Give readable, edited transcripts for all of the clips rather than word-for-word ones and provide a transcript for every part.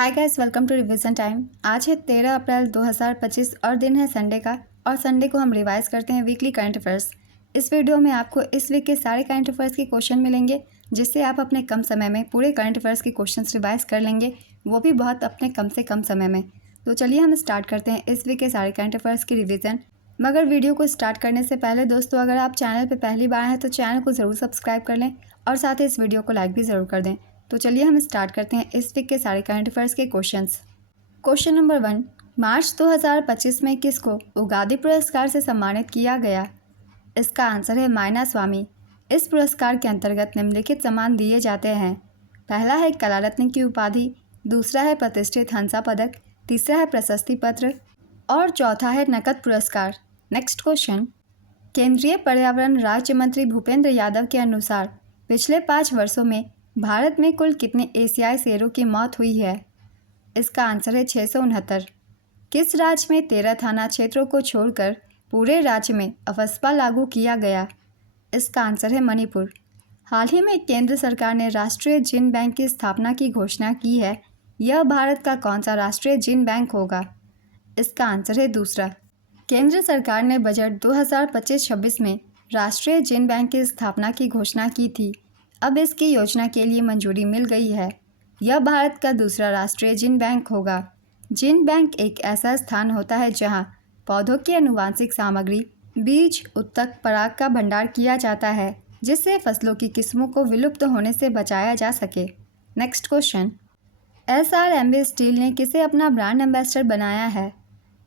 Hi guys, welcome to revision time. आज है 13 अप्रैल 2025 और दिन है संडे का। और संडे को हम रिवाइज करते हैं वीकली करंट अफेयर्स। इस वीडियो में आपको इस वीक के सारे करंट अफेयर्स के क्वेश्चन मिलेंगे, जिससे आप अपने कम समय में पूरे करंट अफेयर्स के क्वेश्चंस रिवाइज कर लेंगे, वो भी बहुत अपने कम से कम समय में। तो चलिए हम स्टार्ट करते हैं इस वीक के सारे करंट अफेयर्स की रिविज़न। मगर वीडियो को स्टार्ट करने से पहले दोस्तों, अगर आप चैनल पर पहली बार हैं तो चैनल को ज़रूर सब्सक्राइब कर लें और साथ ही इस वीडियो को लाइक भी ज़रूर कर दें। तो चलिए हम स्टार्ट करते हैं इस वीक के सारे करंट अफेयर्स के क्वेश्चंस। क्वेश्चन नंबर 1, मार्च 2025 में किसको उगादी पुरस्कार से सम्मानित किया गया? इसका आंसर है मायना स्वामी। इस पुरस्कार के अंतर्गत निम्नलिखित सम्मान दिए जाते हैं। पहला है कला रत्न की उपाधि, दूसरा है प्रतिष्ठित हंसा पदक, तीसरा है प्रशस्ति पत्र और चौथा है नकद पुरस्कार। नेक्स्ट क्वेश्चन, केंद्रीय पर्यावरण राज्य मंत्री भूपेंद्र यादव के अनुसार पिछले 5 वर्षों में भारत में कुल कितने एशियाई शेरों की मौत हुई है? इसका आंसर है 669। किस राज्य में 13 थाना क्षेत्रों को छोड़कर पूरे राज्य में अफस्पा लागू किया गया? इसका आंसर है मणिपुर। हाल ही में केंद्र सरकार ने राष्ट्रीय जीन बैंक की स्थापना की घोषणा की है। यह भारत का कौन सा राष्ट्रीय जीन बैंक होगा? इसका आंसर है दूसरा। केंद्र सरकार ने बजट 2025-26 में राष्ट्रीय जीन बैंक की स्थापना की घोषणा की थी। अब इसकी योजना के लिए मंजूरी मिल गई है। यह भारत का दूसरा राष्ट्रीय जीन बैंक होगा। जीन बैंक एक ऐसा स्थान होता है जहां पौधों की आनुवांशिक सामग्री, बीज, उत्तक, पराग का भंडार किया जाता है, जिससे फसलों की किस्मों को विलुप्त होने से बचाया जा सके। नेक्स्ट क्वेश्चन, SRMB स्टील ने किसे अपना ब्रांड एम्बेसडर बनाया है?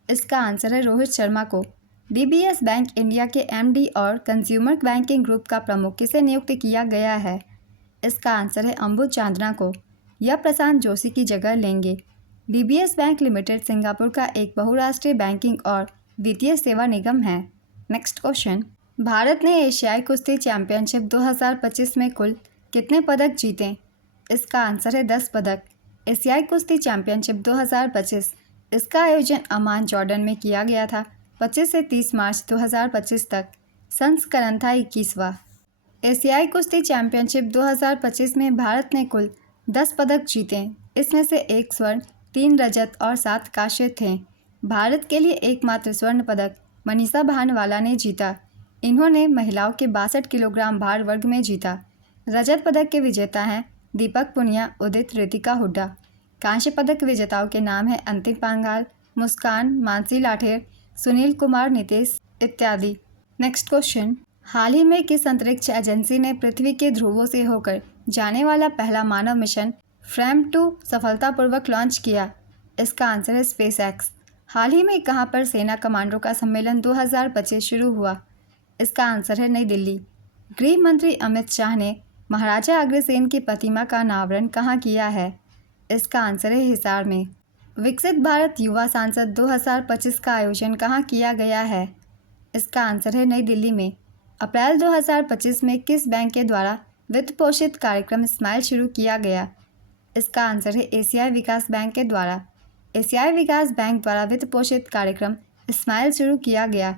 इसका आंसर है रोहित शर्मा को। DBS बैंक इंडिया के MD और कंज्यूमर बैंकिंग ग्रुप का प्रमुख किसे नियुक्त किया गया है? इसका आंसर है अंबुज चांदना को। यह प्रशांत जोशी की जगह लेंगे। DBS बैंक लिमिटेड सिंगापुर का एक बहुराष्ट्रीय बैंकिंग और वित्तीय सेवा निगम है। नेक्स्ट क्वेश्चन, भारत ने एशियाई कुश्ती चैंपियनशिप 2025 में कुल कितने पदक जीते? इसका आंसर है 10 पदक। एशियाई कुश्ती चैंपियनशिप 2025 इसका आयोजन अमान जॉर्डन में किया गया था। 25 से 30 मार्च 2025 तक। संस्करण था 21वां। एशियाई कुश्ती चैंपियनशिप 2025 में भारत ने कुल 10 पदक जीते। इसमें से 1 स्वर्ण, 3 रजत और 7 कांस्य थे। भारत के लिए एकमात्र स्वर्ण पदक मनीषा भानवाला ने जीता। इन्होंने महिलाओं के 62 किलोग्राम भार वर्ग में जीता। रजत पदक के विजेता हैं दीपक पुनिया, उदित, रितिका हुड्डा। कांस्य पदक विजेताओं के नाम हैं अंतिम पांघाल, मुस्कान, मानसी लाठेर, सुनील कुमार, नितेश इत्यादि। नेक्स्ट क्वेश्चन, हाल ही में किस अंतरिक्ष एजेंसी ने पृथ्वी के ध्रुवों से होकर जाने वाला पहला मानव मिशन फ्रैम-2 सफलतापूर्वक लॉन्च किया? इसका आंसर है स्पेसएक्स। हाल ही में कहां पर सेना कमांडरों का सम्मेलन 2025 शुरू हुआ? इसका आंसर है नई दिल्ली। गृह मंत्री अमित शाह ने महाराजा अग्रसेन की प्रतिमा का अनावरण कहां किया है? इसका आंसर है हिसार में। विकसित भारत युवा सांसद 2025 का आयोजन कहां किया गया है? इसका आंसर है नई दिल्ली में। अप्रैल 2025 में किस बैंक के द्वारा वित्त पोषित कार्यक्रम स्माइल शुरू किया गया? इसका आंसर है एशियाई विकास बैंक के द्वारा। एशियाई विकास बैंक द्वारा वित्त पोषित कार्यक्रम स्माइल शुरू किया गया।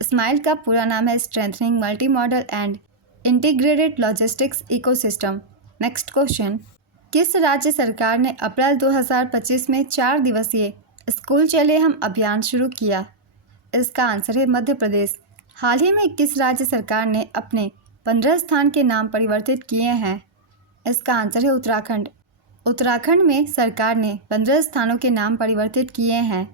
स्माइल का पूरा नाम है strengthening multi modal and integrated logistics ecosystem. Next question, किस राज्य सरकार ने अप्रैल 2025 में 4 दिवसीय स्कूल चले हम अभियान शुरू किया? इसका आंसर है मध्य प्रदेश। हाल ही में किस राज्य सरकार ने अपने 15 स्थान के नाम परिवर्तित किए हैं? इसका आंसर है उत्तराखंड। उत्तराखंड में सरकार ने 15 स्थानों के नाम परिवर्तित किए हैं।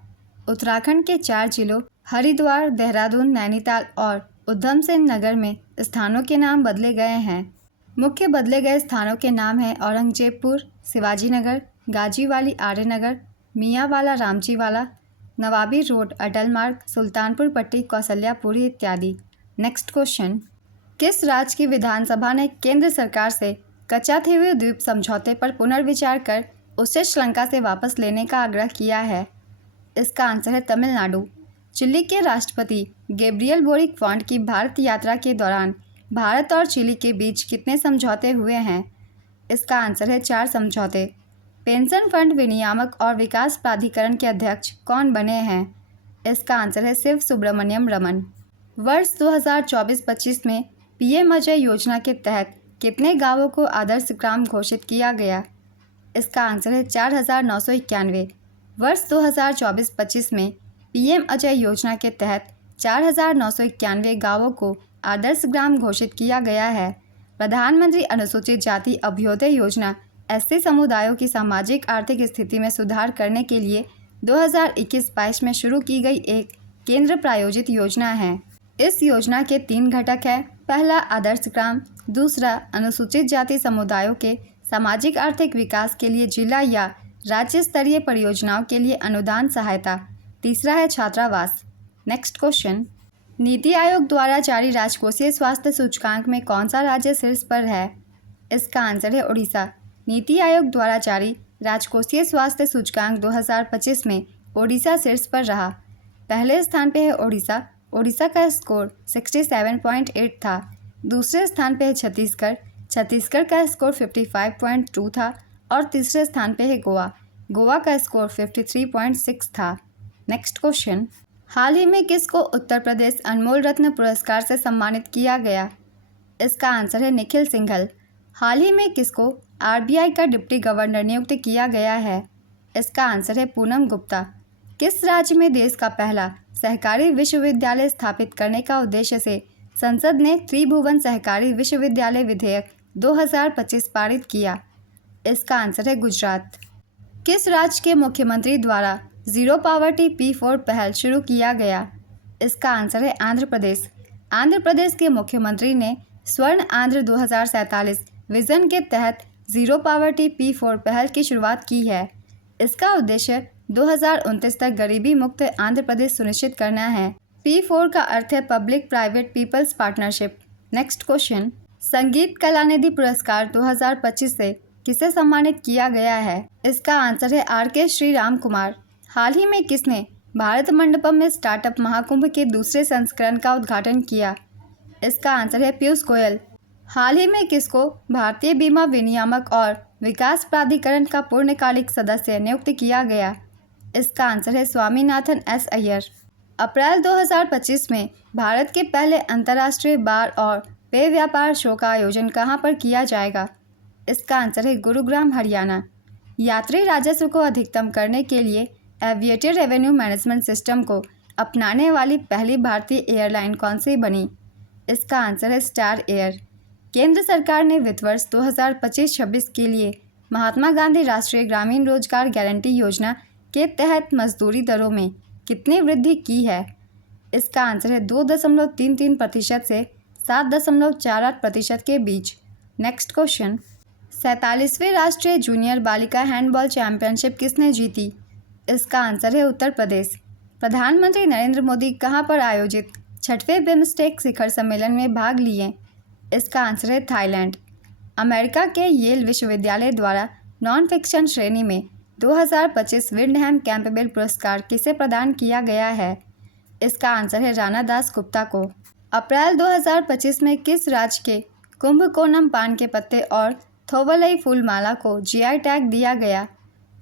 उत्तराखंड के 4 जिलों हरिद्वार, देहरादून, नैनीताल और उधम सिंह नगर में स्थानों के नाम बदले गए हैं। मुख्य बदले गए स्थानों के नाम हैं औरंगजेबपुर, शिवाजी नगर, गाजीवाली, आर्यनगर, मियांवाला, रामजीवाला, नवाबी रोड, अटल मार्ग, सुल्तानपुर पट्टी, कौशल्यापुरी इत्यादि। नेक्स्ट क्वेश्चन, किस राज्य की विधानसभा ने केंद्र सरकार से कच्चाथीवी द्वीप समझौते पर पुनर्विचार कर उसे श्रीलंका से वापस लेने का आग्रह किया है? इसका आंसर है तमिलनाडु। चिली के राष्ट्रपति गैब्रियल बोरिक फॉन्ट की भारत यात्रा के दौरान भारत और चिली के बीच कितने समझौते हुए हैं? इसका आंसर है 4 समझौते। पेंशन फंड विनियामक और विकास प्राधिकरण के अध्यक्ष कौन बने हैं? इसका आंसर है शिव सुब्रमण्यम रमन। वर्ष 2024-25 में PM अजय योजना के तहत कितने गांवों को आदर्श ग्राम घोषित किया गया? इसका आंसर है 4,991। वर्ष 2024-25 में पीएम अजय योजना के तहत 4,991 गाँवों को आदर्श ग्राम घोषित किया गया है। प्रधानमंत्री अनुसूचित जाति अभ्युदय योजना एससी समुदायों की सामाजिक आर्थिक स्थिति में सुधार करने के लिए 2021-22 में शुरू की गई एक केंद्र प्रायोजित योजना है। इस योजना के 3 घटक हैं। पहला, आदर्श ग्राम। दूसरा, अनुसूचित जाति समुदायों के सामाजिक आर्थिक विकास के लिए जिला या राज्य स्तरीय परियोजनाओं के लिए अनुदान सहायता। तीसरा है छात्रावास। नेक्स्ट क्वेश्चन, नीति आयोग द्वारा जारी राजकोषीय स्वास्थ्य सूचकांक में कौन सा राज्य शीर्ष पर है? इसका आंसर है उड़ीसा। नीति आयोग द्वारा जारी राजकोषीय स्वास्थ्य सूचकांक 2025 में ओडिशा शीर्ष पर रहा। पहले स्थान पे है ओडिशा। ओडिशा का स्कोर 67.8 था। दूसरे स्थान पे है छत्तीसगढ़। छत्तीसगढ़ का स्कोर 55.2 था। और तीसरे स्थान पे है गोवा। गोवा का स्कोर 53.6 था। नेक्स्ट क्वेश्चन, हाल ही में किसको उत्तर प्रदेश अनमोल रत्न पुरस्कार से सम्मानित किया गया? इसका आंसर है निखिल सिंघल। हाल ही में किसको आरबीआई का डिप्टी गवर्नर नियुक्त किया गया है? इसका आंसर है पूनम गुप्ता। किस राज्य में देश का पहला सहकारी विश्वविद्यालय स्थापित करने का उद्देश्य से संसद ने त्रिभुवन सहकारी विश्वविद्यालय विधेयक 2025 पारित किया? इसका आंसर है गुजरात। किस राज्य के मुख्यमंत्री द्वारा जीरो पावर्टी P4 पहल शुरू किया गया? इसका आंसर है आंध्र प्रदेश। आंध्र प्रदेश के मुख्यमंत्री ने स्वर्ण आंध्र 2047 विजन के तहत जीरो पावर्टी P4 पहल की शुरुआत की है। इसका उद्देश्य 2029 तक गरीबी मुक्त आंध्र प्रदेश सुनिश्चित करना है। P4 का अर्थ है public private people's partnership. Next question, Sangita Kalanidhi पुरस्कार 2025 से किसे सम्मानित किया गया है? इसका आंसर है RK श्रीराम कुमार। हाल ही में किसने भारत मंडपम में स्टार्टअप महाकुंभ के दूसरे संस्करण का उद्घाटन किया? इसका आंसर है पीयूष गोयल। हाल ही में किसको भारतीय बीमा विनियामक और विकास प्राधिकरण का पूर्णकालिक सदस्य नियुक्त किया गया? इसका आंसर है स्वामीनाथन S अय्यर। अप्रैल 2025 में भारत के पहले अंतर्राष्ट्रीय बार और पेय व्यापार शो का आयोजन कहां पर किया जाएगा? इसका आंसर है गुरुग्राम, हरियाणा। यात्री राजस्व को अधिकतम करने के लिए एविएटर रेवेन्यू मैनेजमेंट सिस्टम को अपनाने वाली पहली भारतीय एयरलाइन कौन सी बनी? इसका आंसर है स्टार एयर। केंद्र सरकार ने वित्त वर्ष 2025-26 के लिए महात्मा गांधी राष्ट्रीय ग्रामीण रोजगार गारंटी योजना के तहत मजदूरी दरों में कितनी वृद्धि की है? इसका आंसर है 2.33% से 7.48% के बीच। नेक्स्ट क्वेश्चन, 47वें राष्ट्रीय जूनियर बालिका हैंडबॉल चैंपियनशिप किसने जीती? इसका आंसर है उत्तर प्रदेश। प्रधानमंत्री नरेंद्र मोदी कहां पर आयोजित 6वें बिम्स्टेक शिखर सम्मेलन में भाग लिए? इसका आंसर है थाईलैंड। अमेरिका के येल विश्वविद्यालय द्वारा नॉन फिक्शन श्रेणी में 2025 विंडहैम कैंपबेल पुरस्कार किसे प्रदान किया गया है? इसका आंसर है राणा दास गुप्ता को। अप्रैल 2025 में किस राज्य के कुंभकोनम पान के पत्ते और थोवलई फूल माला को जीआई टैग दिया गया?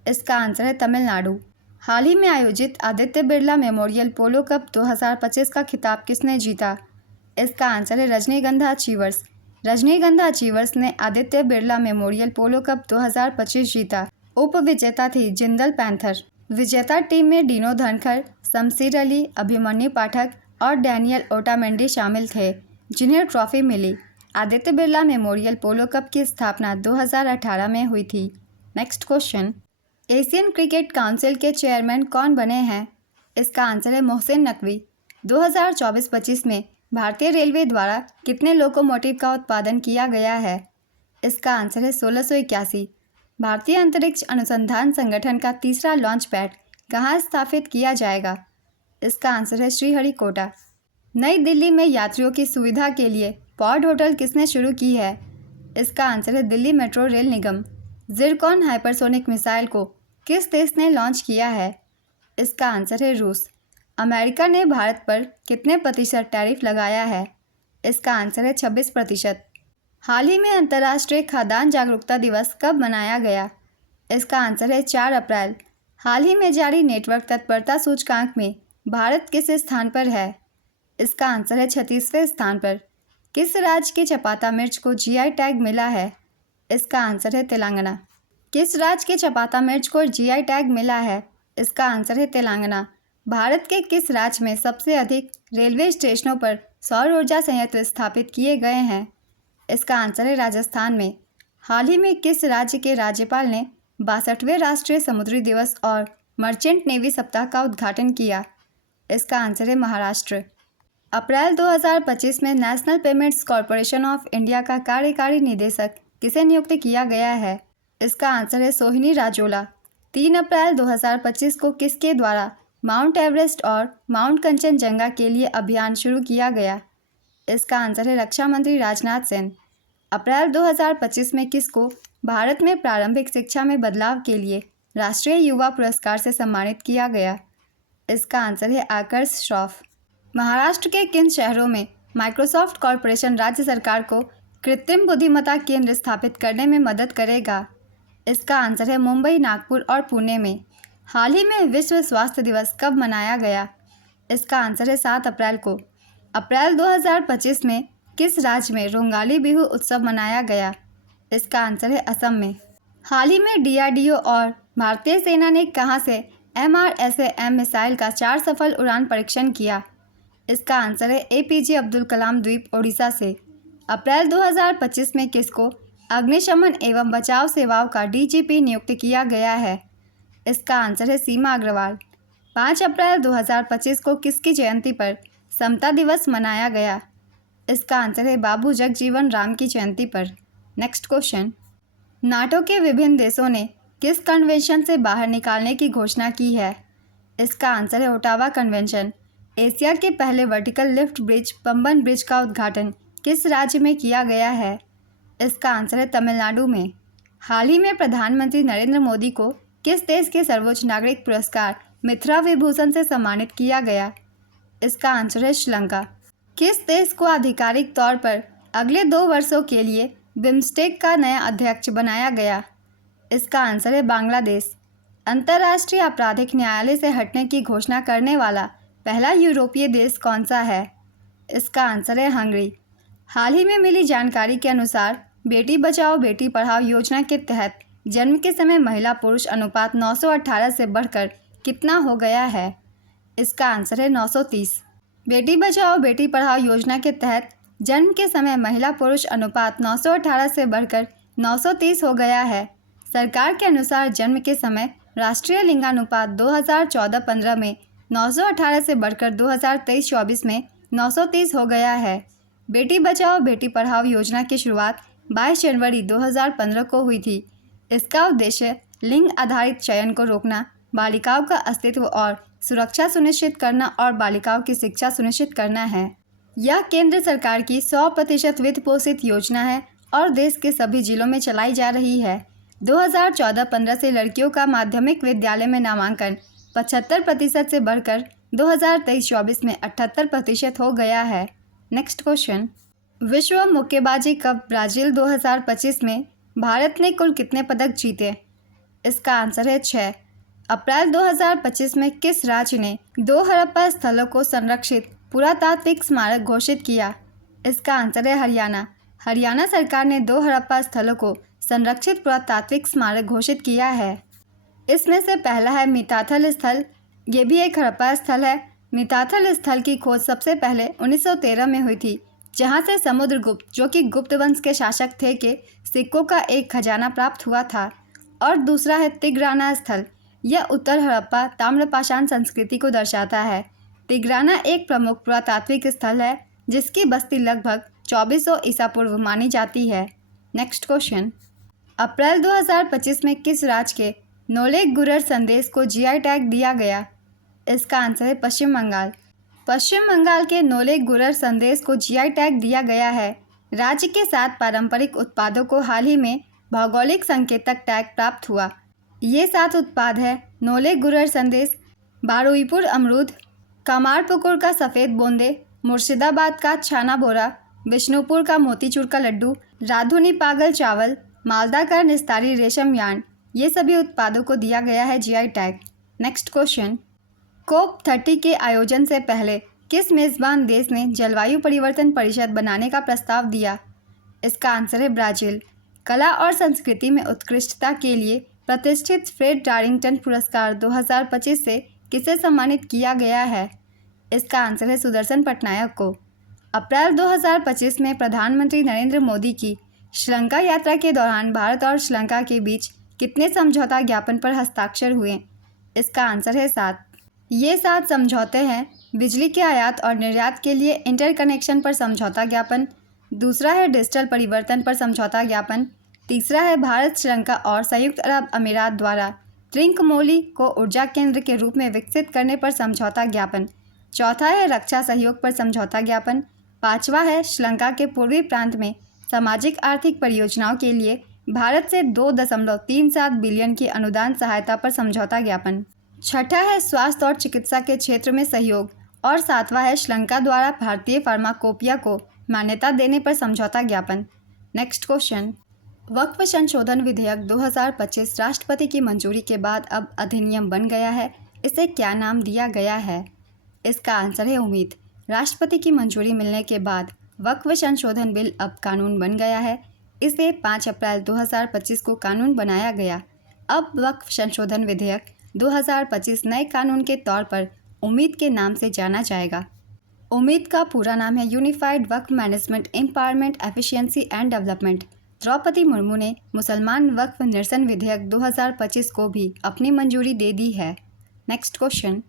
इसका आंसर है तमिलनाडु। हाल ही में आयोजित आदित्य बिरला मेमोरियल पोलो कप 2025 का खिताब किसने जीता? इसका आंसर है रजनीगंधा अचीवर्स। रजनीगंधा अचीवर्स ने आदित्य बिरला मेमोरियल पोलो कप 2025 जीता। उप विजेता थी जिंदल पैंथर। विजेता टीम में डीनो धनखड़, शमशीर अली, अभिमन्यु पाठक और डैनियल ओटामेंडी शामिल थे, जिन्हें ट्रॉफी मिली। आदित्य बिरला मेमोरियल पोलो कप की स्थापना 2018 में हुई थी। Next question, Asian cricket council के चेयरमैन कौन बने हैं? इसका आंसर है मोहसिन नकवी। 2024-25 में भारतीय रेलवे द्वारा कितने लोकोमोटिव का उत्पादन किया गया है? इसका आंसर है 1681। भारतीय अंतरिक्ष अनुसंधान संगठन का तीसरा लॉन्च पैड कहाँ स्थापित किया जाएगा? इसका आंसर है श्रीहरिकोटा। नई दिल्ली में यात्रियों की सुविधा के लिए पॉड होटल किसने शुरू की है? इसका आंसर है दिल्ली मेट्रो रेल निगम। जिरकॉन हाइपरसोनिक मिसाइल को किस देश ने लॉन्च किया है? इसका आंसर है रूस। अमेरिका ने भारत पर कितने प्रतिशत टैरिफ लगाया है? इसका आंसर है 26%। हाल ही में अंतर्राष्ट्रीय खाद्यान्न जागरूकता दिवस कब मनाया गया? इसका आंसर है 4 अप्रैल। हाल ही में जारी नेटवर्क तत्परता सूचकांक में भारत किस स्थान पर है? इसका आंसर है 36वें स्थान पर। किस राज्य की चपाता मिर्च को जीआई टैग मिला है? इसका आंसर है तेलंगाना। किस राज्य के चपाता मिर्च को जीआई टैग मिला है? इसका आंसर है तेलंगाना। भारत के किस राज्य में सबसे अधिक रेलवे स्टेशनों पर सौर ऊर्जा संयंत्र स्थापित किए गए हैं? इसका आंसर है राजस्थान में। हाल ही में किस राज्य के राज्यपाल ने 62वें राष्ट्रीय समुद्री दिवस और मर्चेंट नेवी सप्ताह का उद्घाटन किया? इसका आंसर है महाराष्ट्र। अप्रैल 2025 में national payments corporation of India का कार्यकारी निदेशक किसे नियुक्त किया गया है? इसका आंसर है सोहिनी राजोला। 3 अप्रैल 2025 को किसके द्वारा माउंट एवरेस्ट और माउंट कंचनजंगा के लिए अभियान शुरू किया गया? इसका आंसर है रक्षा मंत्री राजनाथ सिंह। अप्रैल 2025 में किसको भारत में प्रारंभिक शिक्षा में बदलाव के लिए राष्ट्रीय युवा पुरस्कार से सम्मानित किया गया? इसका आंसर है आकर्ष श्रॉफ। महाराष्ट्र के किन शहरों में माइक्रोसॉफ्ट कॉरपोरेशन राज्य सरकार को कृत्रिम बुद्धिमत्ता केंद्र स्थापित करने में मदद करेगा? इसका आंसर है मुंबई, नागपुर और पुणे में। हाल ही में विश्व स्वास्थ्य दिवस कब मनाया गया? इसका आंसर है 7 अप्रैल को। अप्रैल 2025 में किस राज्य में रोंगाली बिहू उत्सव मनाया गया? इसका आंसर है असम में। हाल ही में डीआरडीओ और भारतीय सेना ने कहां से MRSAM मिसाइल का 4 सफल उड़ान परीक्षण किया? इसका आंसर है APJ अब्दुल कलाम द्वीप, ओडिशा से। अप्रैल 2025 में किसको अग्निशमन एवं बचाव सेवाओं का DGP नियुक्त किया गया है? इसका आंसर है सीमा अग्रवाल। 5 अप्रैल 2025 को किसकी जयंती पर समता दिवस मनाया गया? इसका आंसर है बाबू जगजीवन राम की जयंती पर। नेक्स्ट क्वेश्चन, नाटो के विभिन्न देशों ने किस कन्वेंशन से बाहर निकालने की घोषणा की है? इसका आंसर है ओटावा कन्वेंशन। एशिया के पहले vertical lift bridge Pamban bridge का उद्घाटन किस राज्य में किया गया है? इसका आंसर है तमिलनाडु में। हाल ही में प्रधानमंत्री नरेंद्र मोदी को किस देश के सर्वोच्च नागरिक पुरस्कार मित्रा विभूषण से सम्मानित किया गया? इसका आंसर है श्रीलंका। किस देश को आधिकारिक तौर पर अगले 2 वर्षों के लिए बिम्स्टेक का नया अध्यक्ष बनाया गया? इसका आंसर है बांग्लादेश। अंतर्राष्ट्रीय आपराधिक न्यायालय से हटने की घोषणा करने वाला पहला यूरोपीय देश कौन सा है? इसका आंसर है हंगरी। हाल ही में मिली जानकारी के अनुसार बेटी बचाओ बेटी पढ़ाओ योजना के तहत जन्म के समय महिला पुरुष अनुपात 918 से बढ़कर कितना हो गया है? इसका आंसर है 930। बेटी बचाओ बेटी पढ़ाओ योजना के तहत जन्म के समय महिला पुरुष अनुपात 918 से बढ़कर 930 हो गया है। सरकार के अनुसार जन्म के समय राष्ट्रीय लिंगानुपात 2014-15 में 918 से बढ़कर 2023-24 में 930 हो गया है। बेटी बचाओ बेटी पढ़ाओ योजना की शुरुआत 22 जनवरी 2015 को हुई थी। इसका उद्देश्य लिंग आधारित चयन को रोकना, बालिकाओं का अस्तित्व और सुरक्षा सुनिश्चित करना और बालिकाओं की शिक्षा सुनिश्चित करना है। यह केंद्र सरकार की 100% वित्त पोषित योजना है और देश के सभी जिलों में चलाई जा रही है। 2014-15 से लड़कियों का माध्यमिक विद्यालय में नामांकन 75% से बढ़कर 2023-24 में 78% हो गया है। नेक्स्ट क्वेश्चन, विश्व मुक्केबाजी कप ब्राज़ील 2025 में भारत ने कुल कितने पदक जीते? इसका आंसर है 6। अप्रैल 2025 में किस राज्य ने 2 हड़प्पा स्थलों को संरक्षित पुरातात्विक स्मारक घोषित किया? इसका आंसर है हरियाणा। हरियाणा सरकार ने 2 हड़प्पा स्थलों को संरक्षित पुरातात्विक स्मारक घोषित किया है। इसमें से पहला है मिताथल स्थल। ये भी एक हड़प्पा स्थल है। मिताथल स्थल की खोज सबसे पहले 1913 में हुई थी, जहां से समुद्रगुप्त, जो कि गुप्त वंश के शासक थे, के सिक्कों का एक खजाना प्राप्त हुआ था। और दूसरा है तिग्राना स्थल। यह उत्तर हड़प्पा ताम्रपाषाण संस्कृति को दर्शाता है। तिग्राना एक प्रमुख पुरातात्विक स्थल है जिसकी बस्ती लगभग 2400 ईसा पूर्व मानी जाती है। नेक्स्ट क्वेश्चन, अप्रैल 2025 में किस राज्य के नोलेक गुरर संदेश को जीआई टैग दिया गया? इसका आंसर है पश्चिम बंगाल। पश्चिम बंगाल के नोलेक गुरर संदेश को जीआई टैग दिया गया है। राज्य के 7 पारंपरिक उत्पादों को हाल ही में भौगोलिक संकेतक टैग प्राप्त हुआ। ये 7 उत्पाद है नोलेक गुरर संदेश, बारुईपुर अमरूद, कामारपुकुर का सफ़ेद बोंदे, मुर्शिदाबाद का छाना बोरा, बिष्णुपुर का मोतीचूर का लड्डू, राधुनी पागल चावल, मालदा का निस्तारी रेशम यार्न। ये सभी उत्पादों को दिया गया है GI tag. Next question, COP30 के आयोजन से पहले किस मेज़बान देश ने जलवायु परिवर्तन परिषद बनाने का प्रस्ताव दिया? इसका आंसर है ब्राज़ील। कला और संस्कृति में उत्कृष्टता के लिए प्रतिष्ठित फ्रेड डारिंगटन पुरस्कार 2025 से किसे सम्मानित किया गया है? इसका आंसर है सुदर्शन पटनायक को। अप्रैल 2025 में प्रधानमंत्री नरेंद्र मोदी की श्रीलंका यात्रा के दौरान भारत और श्रीलंका के बीच कितने समझौता ज्ञापन पर हस्ताक्षर हुए? इसका आंसर है 7। ये 7 समझौते हैं। बिजली के आयात और निर्यात के लिए इंटरकनेक्शन पर समझौता ज्ञापन, दूसरा है डिजिटल परिवर्तन पर समझौता ज्ञापन, तीसरा है भारत श्रीलंका और संयुक्त अरब अमीरात द्वारा त्रिंकमोली को ऊर्जा केंद्र के रूप में विकसित करने पर समझौता ज्ञापन, चौथा है रक्षा सहयोग पर समझौता ज्ञापन, पांचवा है श्रीलंका के पूर्वी प्रांत में सामाजिक आर्थिक परियोजनाओं के लिए भारत से 2.37 बिलियन की अनुदान सहायता पर समझौता ज्ञापन, छठा है स्वास्थ्य और चिकित्सा के क्षेत्र में सहयोग और सातवां है श्रीलंका द्वारा भारतीय फार्माकोपिया को मान्यता देने पर समझौता ज्ञापन। नेक्स्ट क्वेश्चन, वक्फ संशोधन विधेयक 2025 राष्ट्रपति की मंजूरी के बाद अब अधिनियम बन गया है। इसे क्या नाम दिया गया है? इसका आंसर है उम्मीद। राष्ट्रपति की मंजूरी मिलने के बाद वक्फ संशोधन बिल अब कानून बन गया है। इसे 5 अप्रैल 2025 को कानून बनाया गया। अब वक्फ संशोधन विधेयक 2025 नए कानून के तौर पर उम्मीद के नाम से जाना जाएगा। उम्मीद का पूरा नाम है unified Waqf management empowerment efficiency and development. Draupadi Murmu ने मुसलमान वक्फ निरसन विधेयक 2025 को भी अपनी मंजूरी दे दी है। नेक्स्ट क्वेश्चन,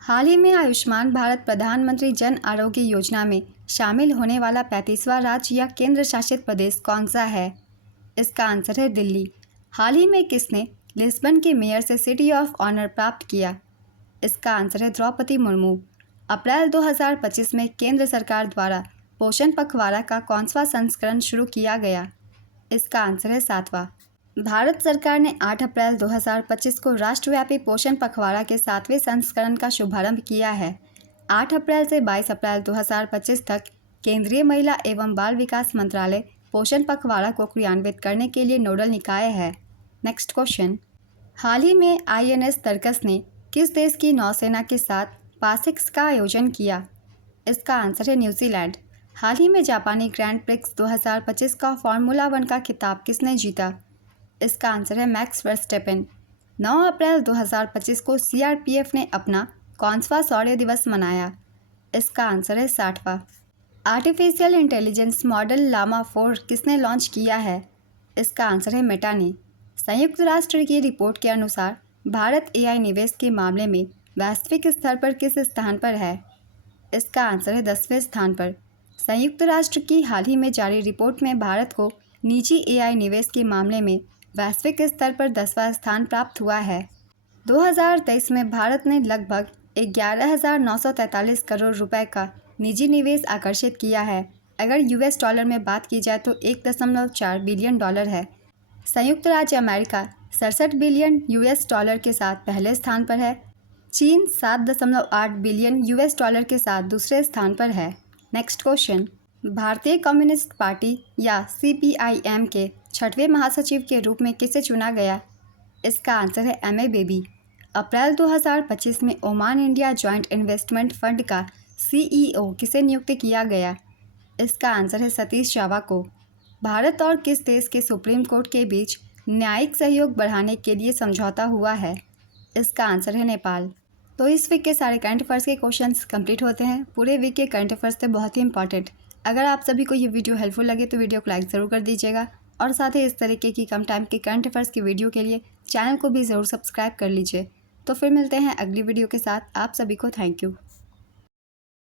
हाल ही में आयुष्मान भारत प्रधानमंत्री जन आरोग्य योजना में शामिल होने वाला 35वां राज्य या केंद्र शासित प्रदेश कौन सा है? इसका आंसर है दिल्ली। हाल ही में किसने लिस्बन के मेयर से सिटी ऑफ ऑनर प्राप्त किया? इसका आंसर है द्रौपदी मुर्मू। अप्रैल 2025 में केंद्र सरकार द्वारा पोषण पखवाड़ा का कौनसा संस्करण शुरू किया गया? इसका आंसर है 7वां। भारत सरकार ने 8 अप्रैल 2025 को राष्ट्रव्यापी पोषण पखवाड़ा के 7वें संस्करण का शुभारंभ किया है। 8 अप्रैल से 22 अप्रैल 2025 तक केंद्रीय महिला एवं बाल विकास मंत्रालय पोषण पखवाड़ा को क्रियान्वित करने के लिए नोडल निकाय है। नेक्स्ट क्वेश्चन, हाल ही में INS तर्कस ने किस देश की नौसेना के साथ पासिक्स का आयोजन किया? इसका आंसर है न्यूजीलैंड। हाल ही में जापानी ग्रैंड प्रिक्स 2025 का फार्मूला 1 का खिताब किसने जीता? इसका आंसर है मैक्स वर्स्टेपेन। 9 अप्रैल 2025 को CRPF ने अपना कौनसा शौर्य दिवस मनाया? इसका आंसर है 60वां। आर्टिफिशियल इंटेलिजेंस मॉडल लामा 4 किसने लॉन्च किया है? इसका आंसर है मेटा ने। संयुक्त राष्ट्र की रिपोर्ट के अनुसार भारत AI निवेश के मामले में वैश्विक स्तर पर किस स्थान पर है? इसका आंसर है 10वें स्थान पर। संयुक्त राष्ट्र की हाल ही में जारी रिपोर्ट में भारत को निजी AI निवेश के मामले में वैश्विक स्तर पर 10वां स्थान प्राप्त हुआ है। 2023 में भारत ने लगभग 11,943 करोड़ रुपए का निजी निवेश आकर्षित किया है। अगर US डॉलर में बात की जाए तो 1.4 बिलियन डॉलर है। संयुक्त राज्य अमेरिका 67 बिलियन US डॉलर के साथ पहले स्थान पर है। चीन 7.8 बिलियन US डॉलर के साथ दूसरे स्थान पर है। नेक्स्ट क्वेश्चन, भारतीय कम्युनिस्ट पार्टी या CPIM के 6वें महासचिव के रूप में किसे चुना गया? इसका आंसर है MA बेबी। अप्रैल 2025 में Oman India joint investment fund का CEO किसे नियुक्त किया गया? इसका आंसर है सतीश जावा को। भारत और किस देश के सुप्रीम कोर्ट के बीच न्यायिक सहयोग बढ़ाने के लिए समझौता हुआ है? इसका आंसर है नेपाल। तो इस वीक के सारे करंट अफेयर्स के क्वेश्चंस कंप्लीट होते हैं। पूरे वीक के करंट अफेयर्स थे बहुत ही इंपॉर्टेंट। अगर आप सभी को ये वीडियो हेल्पफुल लगे तो वीडियो को लाइक ज़रूर कर दीजिएगा और साथ ही इस तरीके की कम टाइम के करंट अफेयर्स की वीडियो के लिए चैनल को भी ज़रूर सब्सक्राइब कर लीजिए। तो फिर मिलते हैं अगली वीडियो के साथ। आप सभी को थैंक यू।